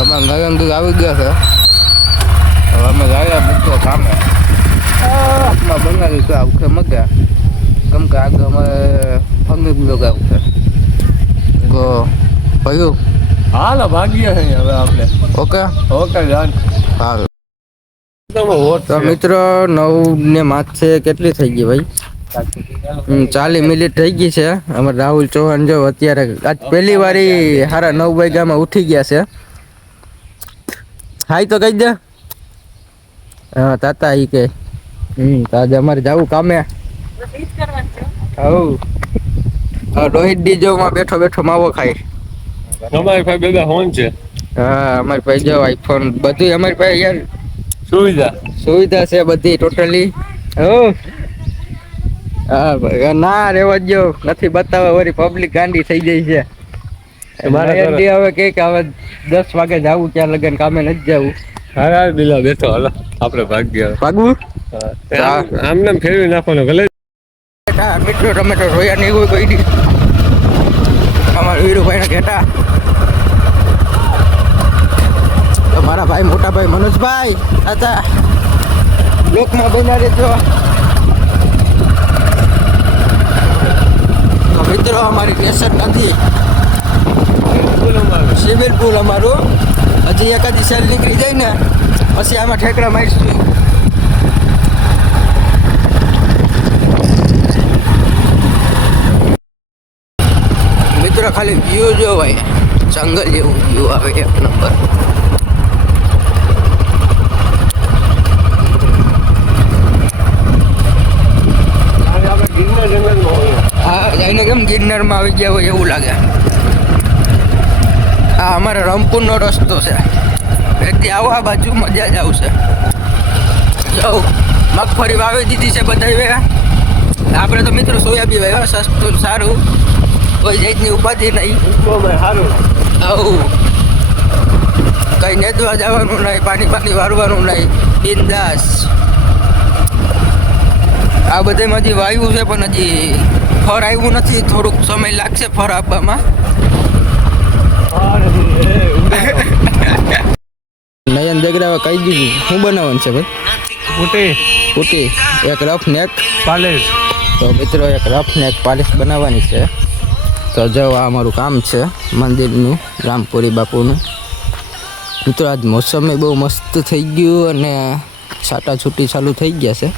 અમે નરેન્દ્ર આવી ગયા છે. હવે અમે ગયા મિત્રો કામે હાથમાં બનાવી છે આવશે મજા. કેમ કે આગળ અમારે ફંગી લગાવું છે તો કયું હાલો ભાગ્ય છે હવે આપણે. ઓકે ઓકે જાન હાલ. તો તો મિત્રો 9 ને માથે કેટલી થઈ ગઈ ભાઈ? 40 મિનિટ થઈ ગઈ છે. અમારે રાહુલ ચૌહાણ જો અત્યારે આજ પહેલી વારી સારા 9 વાગ્યામાં ઉઠી ગયા છે. હાઈ તો કહી દે. હા તાતા ઈ કે આજે અમારે જવું કામે. રોહિત ડીજો માં બેઠો બેઠો માવો ખાય. અમારી પાસે બધા ફોન છે. હા અમારી પાસે જો આઈફોન બધું અમારી પાસે યાર સુવિધા છે બધી ટોટલી. હા ના રેવા દો નથી બતાવવા વળી પબ્લિક ગાંડી થઈ ગઈ છે. હવે કે હવે 10 વાગે જવું ત્યાં લગન કામે નથી જવું. હા બિલા બેઠો હાલો આપણે ભાગ્ય ભાગવું આમ નામ ફેરવી નાખવાનો ભલે. મિત્રો ટમેટો રોયા નહીં હોય કોઈ અમારા વીરુભાઈ ના ઘેટા. મારા ભાઈ મોટા ભાઈ મનોજભાઈ હતા લોકમાં બન્યા રહેજો. મિત્રો અમારી કેસર નથી સ્વિમિંગ પુલ અમારું હજી એકાદી સેલ નીકળી જાય ને પછી આમાં ઠેકડા મારીશું. મિત્રો ખાલી વ્યૂ જો ભાઈ જંગલ જેવું વ્યૂ આવે એક નંબર. હા જઈને કેમ ગિરનારમાં આવી ગયા હોય એવું લાગે. આ અમારે રંગપુરનો રસ્તો છે. એકથી આવો આ બાજુ મજા જ આવશે. જાઉં મગફળી વાવી દીધી છે બધા. આપણે તો મિત્રો સોયાબીન વાવ્યા સસ્તું સારું કોઈ જાતની ઉપાધિ નહીં. સારું આવું કંઈ નેદવા જવાનું નહીં પાણી વારવાનું નહીં બિંદાસ. આ બધામાં હજી વાયુ છે પણ હજી ફળ આવ્યું નથી. થોડુંક સમય લાગશે ફળ આપવામાં. નયન દેગરાવા કહી દીધું શું બનાવવાનું છે ભાઈ? પુટી એક રફ નેક પાલિશ. તો મિત્રો એક રફ નેક પાલિશ બનાવવાની છે. તો જો આ અમારું કામ છે મંદિરનું રામપુરી બાપુનું. મિત્રો આજ મોસમે બહુ મસ્ત થઈ ગયું અને છાટા છૂટી ચાલુ થઈ ગયા છે.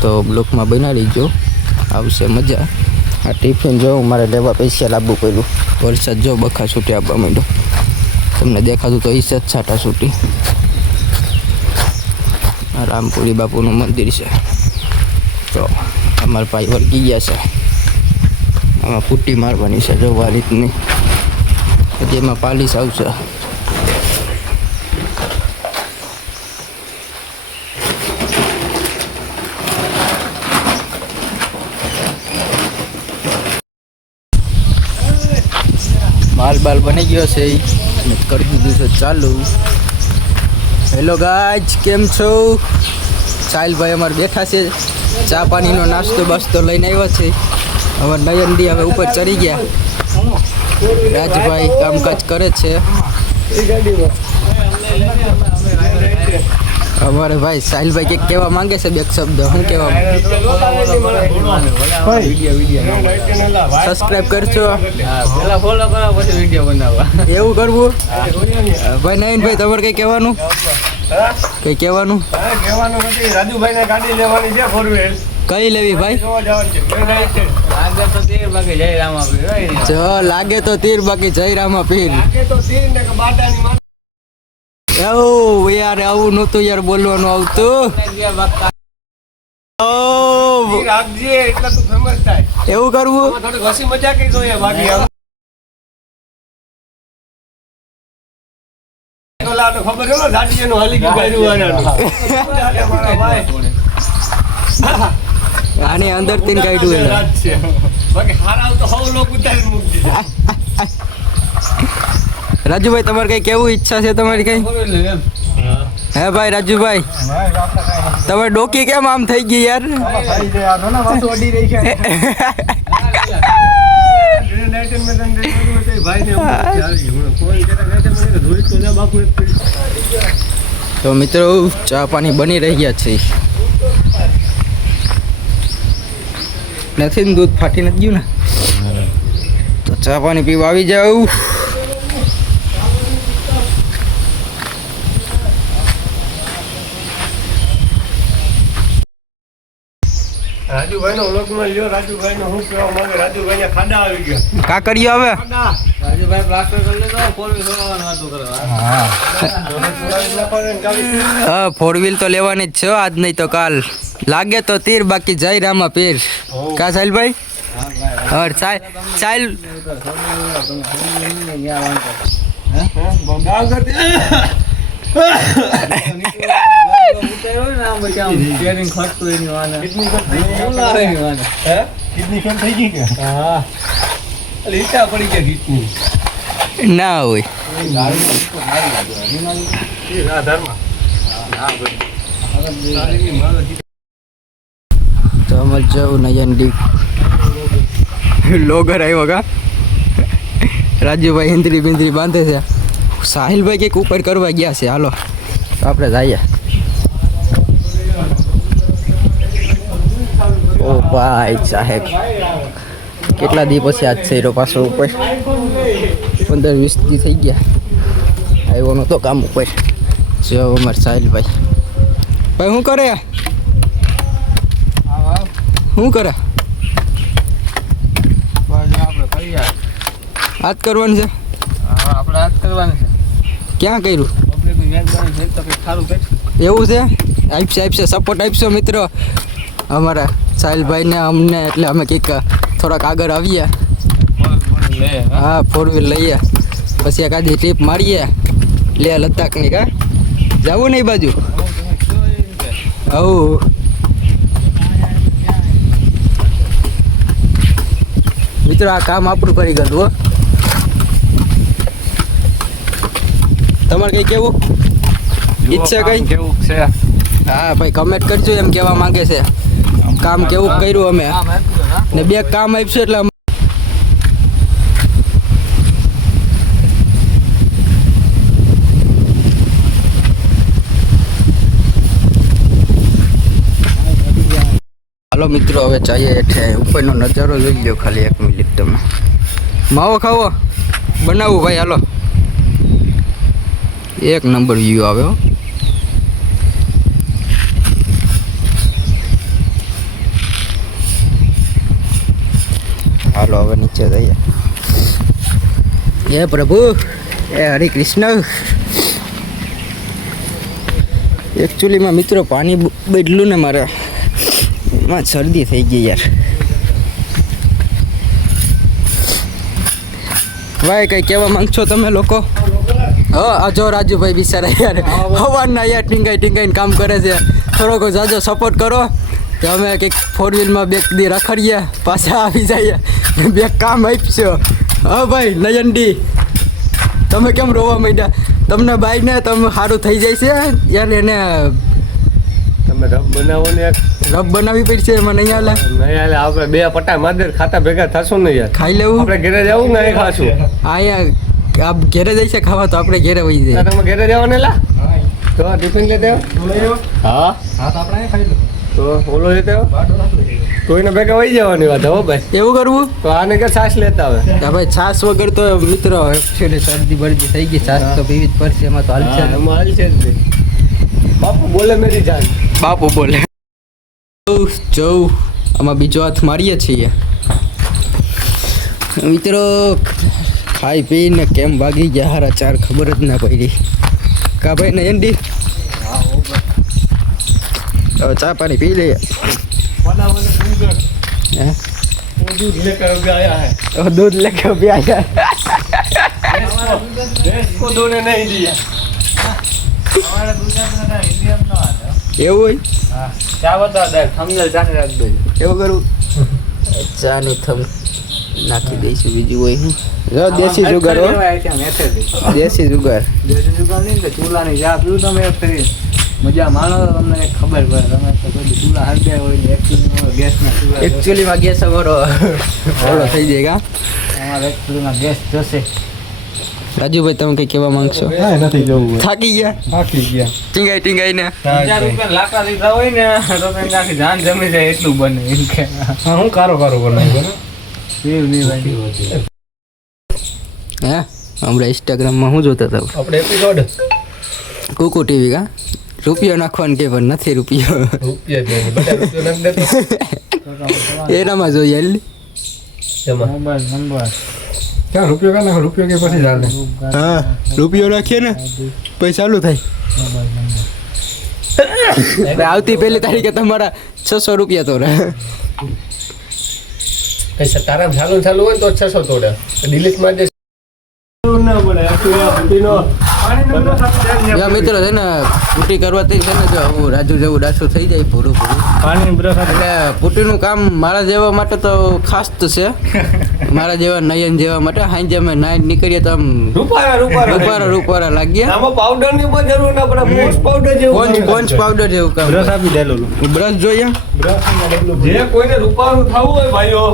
તો બ્લોકમાં બનાવી જો આવશે મજા. આ ટિફિન જો મારે લેવા પૈસા લાવવું પડ્યું. વરસાદ જો બખા છૂટી આપવા માંડ્યો. તમને દેખાતું તો ઈ જ છાટા છૂટી. આ રામપુરી બાપુનું મંદિર છે. તો અમારા ભાઈ વળગી ગયા છે. આમાં પુટ્ટી મારવાની છે જો આ રીતની. પછી એમાં પાલિશ આવશે. માલ બાલ બની ગયો છે અને કરી દીધું છે ચાલુ. હેલો ગાઈઝ કેમ છો? સાહિલભાઈ અમારે બેઠા છે. ચા પાણીનો નાસ્તો બાસ્તો લઈને આવ્યા છે. હવે નયનદી હવે ઉપર ચડી ગયા. રાજભાઈ કામકાજ કરે છે. અમારે ભાઈ સાહિલભાઈ કંઈક કહેવા માંગે છે બે શબ્દ. શું કહેવા સબસ્ક્રાઇબ કરશો? એવું કરવું ભાઈ? નયનભાઈ તમારે કંઈ કહેવાનું? કંઈ કહેવાનું? રાજુભાઈ ગાડી લેવાની છે 4 કઈ લેવી ભાઈ? જો લાગે તો તીર બાકી જય રામા પીર. એવું યાર આવું નહોતું યાર બોલવાનું આવતું. એવું કરવું? આની અંદર તીન કાઢ્યું. રાજુભાઈ તમારે કઈ કેવું ઈચ્છા છે તમારી કઈ? હે ભાઈ રાજુભાઈ તમારે ડોકી કેમ આમ થઈ ગઈ યાર? તો મિત્રો ચા પાણી બની રહ્યા છે. નથી ને દૂધ ફાટી નથી ગયું ને, તો ચા પાણી પીવા આવી જાવ. રાજુભાઈ નો ઓળખમાં લ્યો. રાજુભાઈ નો હું કહેવા માંગે, રાજુભાઈ ખાડા આવી ગયા. કાકડીઓ આવે. રાજુભાઈ પ્લાસ્ટર કરી લેતો, ફોર વ્હીલ વાતો કરવા. હા 4 વ્હીલ તો લેવાની જ છે આજ નહીં તો કાલ. લાગે તો તીર બાકી જય રામા પીર. કા સાહિલભાઈ? હર સાહિલ ના હોય તો અમારે જવું નયન ડીપ લોગર આવ્યો કા. રાજુભાઈ હિંદરી બિંદરી બાંધે છે. સાહિલભાઈ કંઈક ઉપર કરવા ગયા છે. હાલો આપણે જઈએ. ઓ ભાઈ સાહેબ, કેટલા દી પછી આજ છે એનો પાછો ઉપર. 15-20 દી થઈ ગયા આવ્યો નહોતો કામ ઉપર. જો અમાર સાહિલભાઈ. ભાઈ શું કરે? શું કરે? હાથ કરવાનું છે. આપણે હાથ કરવાનું છે. ક્યાં કર્યું? એવું છે? આપશે સપોર્ટ આપશો મિત્રો અમારા સાહિલભાઈને અમને, એટલે અમે કંઈક થોડાક આગળ આવીએ. હા 4 વ્હીલ લઈએ, પછી એકાદી ટ્રીપ મારીએ લે લદ્દાખની. કા જવું નહીં બાજુ? આવું મિત્રો આ કામ આપણું કરી ગયું હો. તમારે કઈ કેવું ઈચ્છા કઈ કેવું છે? હા ભાઈ કમેન્ટ કરજો એમ કહેવા માંગે છે. કામ કેવું કર્યું અમે ને 2 કામ આપશું એટલે હાલો મિત્રો હવે જઈએ એટલે ઉપરનો નજારો જોઈ લો ખાલી 1 મિનિટ. તમે માવો ખાવો બનાવું ભાઈ? હાલો 1 નંબર વ્યૂ આવ્યો. હાલો હવે નીચે જઈએ. હે પ્રભુ, હે હરે કૃષ્ણ. એકચ્યુઅલીમાં મિત્રો પાણી બદલું ને મારે એમાં શરદી થઈ ગઈ યાર. ભાઈ કઈ કહેવા માંગશો તમે લોકો? હા આ જો રાજુભાઈ બિચારા યાર હવાના યાર ટીંગાઈને કામ કરે છે. થોડોક જાજો સપોર્ટ કરો કે અમે કંઈક 4 વ્હીલમાં 2 દી રખડીએ પાછા આવી જઈએ. 2 કામ આપશો. હા ભાઈ નયનડી, તમે કેમ રોવા માંડ્યા? તમને બાઈને તમે સારું થઈ જાય છે યાર. એને તમે રબ બનાવો ને. રબ બનાવવી પડશે, એમાં નહીં હાલે. નહીં હાલે. આપણે 2 પટા માદર ખાતા ભેગા થશું ને યાર. ખાઈ લેવું. આપણે ઘરે જવું ને એ ખાશું. અહીંયા આપ ઘરે જઈશે ખાવા તો આપણે ઘરે વહી જઈએ. તમે ઘરે જવાને લા તો ટિફિન લેતે આવો. હા હા તો આપણે ખાઈ લો. તો ઓલો લેતે આવો. કોઈને ભેગા વહી જવાની વાત હો ભાઈ. એવું કરવું? તો આને કે છાશ લેતા આવે. હા ભાઈ છાશ વગર તો મિત્રો એકચ્યુઅલી શરદી બરદી થઈ ગઈ. છાશ તો પીવી જ પડશે, એમાં તો હાલશે. એમાં હાલશે જ નહીં. બાપુ બોલે મેરી જાન. બાપુ બોલે. જવું આમાં બીજો હાથ મારીએ છીએ મિત્રો. ખાઈ પીને કેમ વાગી ગયા હારા 4 ખબર જ ના પડી. કા ભાઈ ને એન્ડી ચા પાણી પી લઈએ. दूध लेकर अभी आया है. दूध लेके अभी आया है. को दोने नहीं दिया. એવું હોય? क्या बता दे थंबनेल जाने रख दे. એવું કરું? ચાનું થમ નાખી દઈશું. બીજું હોય જો દેશી જુગાર હો. દેશી જુગાર. દેશી જુગાર નહીં તો ચૂલાની ચા પીવું તમે ફરી મજા માણો. તમને ખબર પડે. તમે તો કોઈ ચૂલા હરદે હોય એકચ્યુઅલી ગેસના ચૂલા. એકચ્યુઅલીમાં ગેસ અમારો ઓલો થઈ જાય. કા અમારે એકચ્યુઅલીમાં ગેસ જશે. રાજુભાઈ તમે કઈ કહેવા માંગશો? હા નથી જવું થાકી ગયા? થાકી ગયા ટીંગાઈ ને 4 રૂપિયા લાકડા લીધા હોય ને તો કઈ આખી જાન જમી જાય એટલું બને એમ કે હા હું કારો બનાવ્યો ને એવું નહીં ભાઈ હે હમણાં ઇન્સ્ટાગ્રામમાં શું જોતા હતા? આપણે એપિસોડ કુકુ ટીવી કા રૂપિયો નાખવાનું કે પણ નથી રૂપિયો એનામાં જોઈએ એલી મોબાઈલ નંબર ક્યાં રૂપિયો કા નાખો રૂપિયો કે પછી ચાલે હા રૂપિયો નાખીએ ને પછી ચાલુ થાય. આવતી પહેલી તારીખે તમારા 600 રૂપિયા તો રહે. તારા ચાલુ હોય ને તો 600 તોડે ડિલીટ મારી મિત્રો છે ને પૂટી કરવાથી છે ને જો હું રાજુ જેવું ડાસું થઈ જાય પૂરું પાણી બ્રશ એટલે પૂટીનું કામ મારા જેવા માટે તો ખાસ તો છે. મારા જેવા નયન જેવા માટે હાંજે અમે નાઈટ નીકળીએ તો આમ રૂપારા લાગ્યા. આમાં પાવડર ની પણ જરૂર ના પડે પોન્સ પાવડર જેવું પોન્ચ પાવડર જેવું કામ. બ્રશ આપી દેલું બ્રશ જોઈએ જે કોઈને રૂપારું થવું હોય ભાઈઓ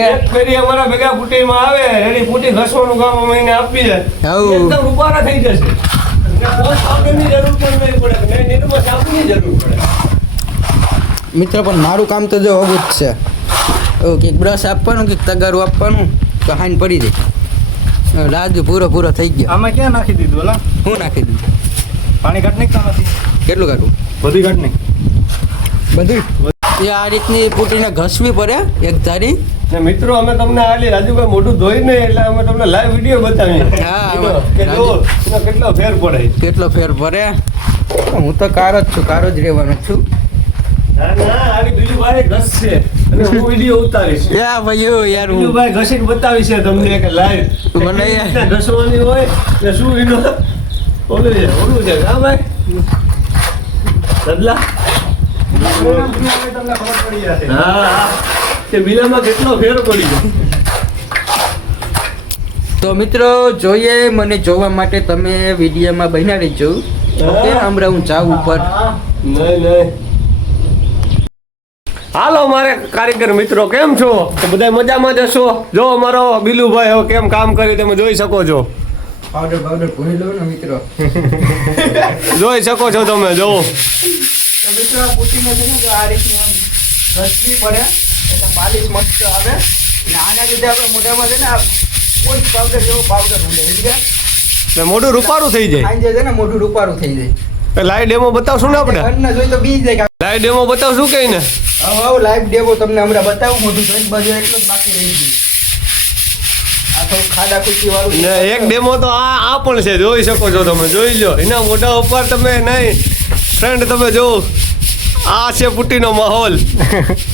એક ફેરી અમારા ભેગા પુટીમાં આવે એની પુટી ઘસવાનું કામ અમે એને આપી દે હાઉ. એકદમ રૂપારા થઈ જશે પોન્સ પાવડર ની જરૂર પણ નહીં પડે ને નીટમાં સાબુની જરૂર પડે. મિત્ર પણ મારું કામ તો જો આવું જ છે. કંઈક બ્રશ આપવાનું કંઈક તગારું આપવાનું તો હાઈન પડી જાય. રાજુ પૂરો થઈ ગયો. આમાં ક્યાં નાખી દીધું ઓલા હું નાખી દીધું. પાણી કાઢ નાખતા નથી કેટલું કાઢવું? બધી કાઢ નાખ બધું એ આ રીતની પૂટીને ઘસવી પડે એક ધારી. ને મિત્રો અમે તમને આલી રાજુભાઈ મોઢું ધોઈ ને એટલે અમે તમને લાઈવ વિડીયો બતાવીએ હા, કે જો એનો કેટલો ફેર પડે. કેટલો ફેર પડે. હું તો કારો જ છું, કારો જ રહેવાનો છું. ના આની બીજું ભાઈ ઘસ છે અને હું વિડીયો ઉતારીશ યા ભાઈઓ યાર બીજું હું ભાઈ ઘસીને બતાવી છે તમને કે લાઈવ મને યાર ઘસવાની હોય એટલે શું એનો ઓલું છે હા ભાઈ બદલા હા તે બિલામાં કેટલો ફેર પડી જાય. તો મિત્રો જોઈએ મને જોવા માટે તમે વિડીયોમાં બન્યા રહેજો. ઓકે હમણાં હું જાઉં ઉપર. નહીં હાલો મારે કારીગર મિત્રો કેમ છો? તો બધા મજામાં જ હશો. જો અમારો બિલુભાઈ હવે કેમ કામ કરી તમે જોઈ શકો છો. પાવડર ભૂલી લો ને મિત્રો. જોઈ શકો છો તમે જો તો મિત્રો આ પૂટીને છે ને જો આ રીતની આમ ઘસવી પડે એટલે પાલિશ મસ્ત આવે. અને આના લીધે આપણે મોઢામાં છે ને આ કોઈ પાવડર જેવો પાવડર ઉડે એટલે મોઢું રૂપારું થઈ જાય. સાંજે છે ને મોઢું રૂપારું થઈ જાય. લાઈવ ડેમો બતાવશું ને આપણે ઘરના જોઈ તો બી જાય. લાઈવ ડેમો બતાવશું કઈ ને હવે લાઈવ ડેમો તમને હમણાં બતાવું. મોઢું જોઈને બાજુ એટલું જ બાકી રહી ગયું. આ થોડું ખાડા ખુશી વાળું ને એક ડેમો તો આ પણ છે જોઈ શકો છો તમે જોઈ લો એના મોઢા ઉપર તમે નહીં ફ્રેન્ડ તમે જો આ છે પુટ્ટીનો માહોલ.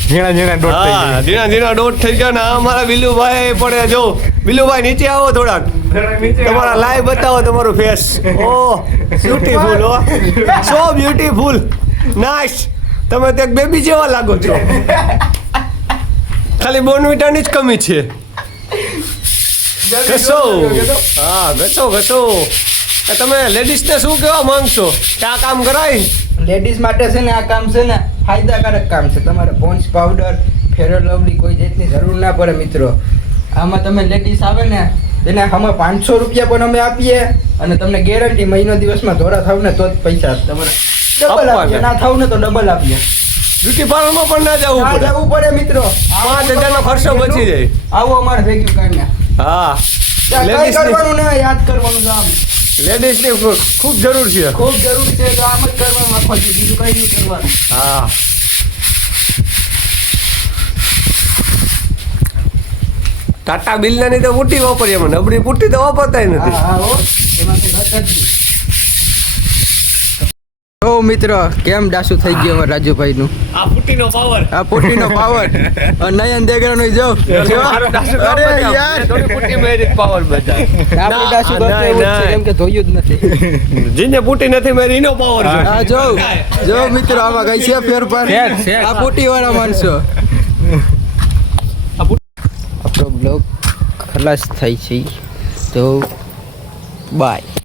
ઝીણા ડોટ થઈ હા ઝીણા ડોટ થઈ ગયા ને આ અમારા બિલુભાઈ પડે જો બિલુભાઈ નીચે આવો થોડાક તમારા લાઈવ બતાવો તમારું ફેસ. ઓહ બ્યુટીફુલ હો સો બ્યુટીફુલ નાઇસ. તમે તો એક બેબી જેવા લાગો છો. ખાલી બોર્નવિટાની જ કમી છે. ઘસો હા ઘસો તમે લેડીઝને શું કહેવા માંગશો કે આ કામ કરાય? લેડીઝ માટે છે ને આ કામ છે ને ફાયદાકારક કામ છે. તમારે પોન્સ પાવડર ફેર લવલી કોઈ જાતની જરૂર ના પડે મિત્રો. આમાં તમે લેડીઝ આવે ને એને અમે 500 રૂપિયા પણ અમે આપીએ અને તમને ગેરંટી મહિનો દિવસમાં ધોરા થાવ ને તો જ પૈસા તમારે ડબલ આપીએ. ના થાવ ને તો ડબલ આપીએ. બ્યુટી પાર્લરમાં પણ ના જવું ના પડે. જવું પડે મિત્રો. 5,000 નો ખર્ચો બચી જાય. આવો અમારે ભેગ્યું કાઢને. હા કઈ કરવાનું ને યાદ કરવાનું કામ લેડીઝની ખૂબ જરૂર છે. ખૂબ જરૂર છે. તો આમ જ કરવાનું આખો દી. બીજું કઈ નહીં કરવાનું. હા ટાટા બિરલાની તો પુટ્ટી વાપરીએ અમે નબળી પુટ્ટી તો વાપરતા નથી. હા હો એમાંથી ઘટ જ નહીં. ઓ મિત્રો કેમ ડાસુ થઈ ગયો અમારા રાજુભાઈ નું આ પુટ્ટીનો પાવર આ પુટ્ટીનો પાવર નયન દેગરાનો જો અરે યાર થોડી પુટ્ટી મેરી પાવર બચા. આપણી ડાસુ તો એવું જ છે કેમ કે ધોયું જ નથી. જીને પુટ્ટી નથી મેરી એનો પાવર છે. હા જો મિત્રો આમાં કઈ છે ફેરફાર? આ પુટ્ટી વાળા માણસો. આપણો બ્લોગ ખલાસ થાય છે તો બાય.